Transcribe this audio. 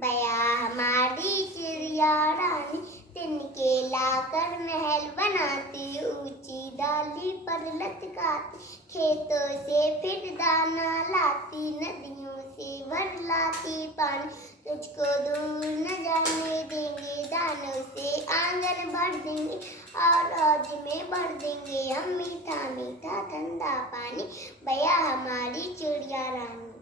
बया हमारी चिड़िया रानी, तिनके लाकर महल बनाती, ऊंची डाली पर लटकाती, खेतों से फिर दाना लाती, नदियों से भर लाती पानी, तुझको दूर न जाने देंगे, दानों से आंगन भर देंगे, और औज में भर देंगे हम मीठा मीठा ठंडा पानी, बया हमारी चिड़िया रानी।